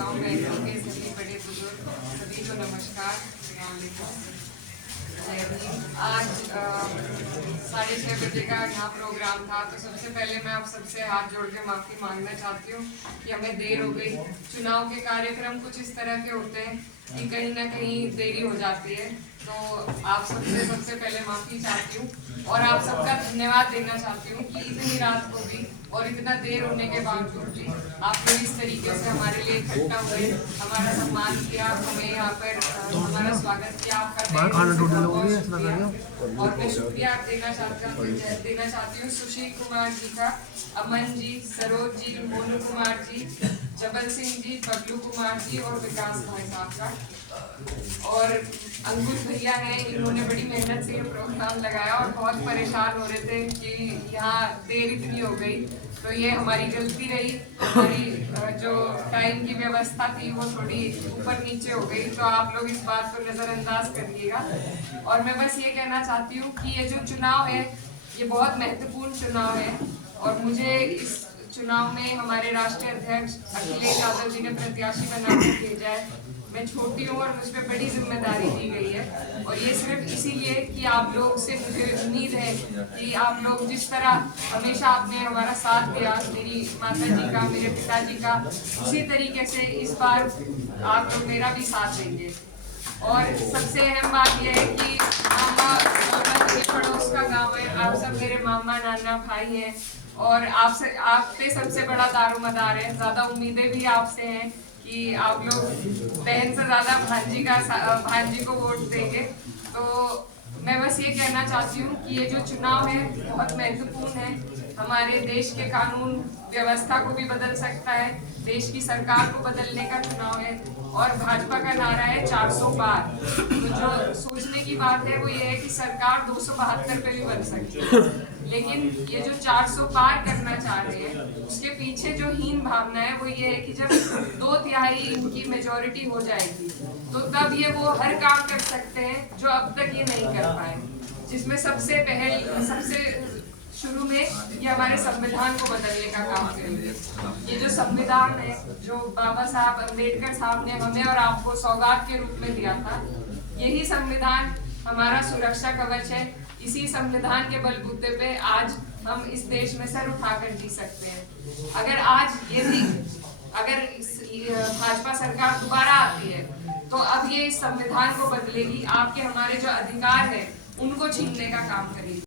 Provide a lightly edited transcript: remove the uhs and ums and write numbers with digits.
गांव में के सभी बड़े बुजुर्ग सभी को नमस्कार। आज 6:30 बजे का यहाँ प्रोग्राम था, तो सबसे पहले मैं आप सबसे हाथ जोड़ के माफ़ी मांगना चाहती हूँ कि हमें देर हो गई। चुनाव के कार्यक्रम कुछ इस तरह के होते हैं कि कहीं ना कहीं देरी हो जाती है, तो आप सबसे पहले माफ़ी चाहती हूँ और आप सबका धन्यवाद देना चाहती हूँ कि इतनी रात को भी और इतना देर होने के बावजूद भी आप लोग इस तरीके से हमारे लिए इकट्ठा हुए, हमारा सम्मान किया, हमें यहाँ पर हमारा स्वागत किया। आपका और मैं शुक्रिया देना चाहती हूँ सुशील कुमार जी का, अमन जी, सरोज जी, मोनू कुमार जी, जबल सिंह जी, बबलू कुमार जी और विकास भाई साहब का। और अंकुश भैया हैं, इन्होंने बड़ी मेहनत से ये प्रोग्राम लगाया और बहुत परेशान हो रहे थे कि यहाँ देर इतनी हो गई, तो ये हमारी गलती रही। हमारी जो टाइम की व्यवस्था थी वो थोड़ी ऊपर नीचे हो गई, तो आप लोग इस बात को नज़रअंदाज करिएगा। और मैं बस ये कहना चाहती हूँ कि ये जो चुनाव है ये बहुत महत्वपूर्ण चुनाव है और मुझे इस चुनाव में हमारे राष्ट्रीय अध्यक्ष अखिलेश यादव जी ने प्रत्याशी बनाकर भेजा है। मैं छोटी हूँ और मुझ पर बड़ी जिम्मेदारी दी गई है और ये सिर्फ इसीलिए कि आप लोग से मुझे उम्मीद है कि आप लोग जिस तरह हमेशा आपने हमारा साथ दिया, मेरी माता जी का, मेरे पिताजी का, उसी तरीके से इस बार आप लोग मेरा भी साथ देंगे। और सबसे अहम बात यह है कि मामा पड़ोस का गाँव है, आप सब मेरे मामा नाना भाई हैं और आप पे सबसे बड़ा दारोमदार है। ज़्यादा उम्मीदें भी आपसे हैं कि आप लोग बहन से ज़्यादा भांजी को वोट देंगे। तो मैं बस ये कहना चाहती हूँ कि ये जो चुनाव है बहुत महत्वपूर्ण है, हमारे देश के कानून व्यवस्था को भी बदल सकता है, देश की सरकार को बदलने का चुनाव है। और भाजपा का नारा है 400 पार। तो जो सोचने की बात है वो ये है कि सरकार 272 पे भी बन सकती है, लेकिन ये जो 400 पार करना चाह रहे हैं उसके पीछे जो हीन भावना है वो ये है कि जब 2/3 इनकी मेजोरिटी हो जाएगी तो तब ये वो हर काम कर सकते हैं जो अब तक ये नहीं कर पाए, जिसमें सबसे शुरू में ये हमारे संविधान को बदलने का काम करेंगे। ये जो संविधान है जो बाबा साहब अम्बेडकर साहब ने हमें और आपको सौगात के रूप में दिया था, यही संविधान हमारा सुरक्षा कवच है। इसी संविधान के बलबूते पे आज हम इस देश में सर उठाकर जी सकते हैं। अगर भाजपा सरकार दोबारा आती है तो अब ये इस संविधान को बदलेगी, आपके हमारे जो अधिकार है उनको छीनने का काम करेगी।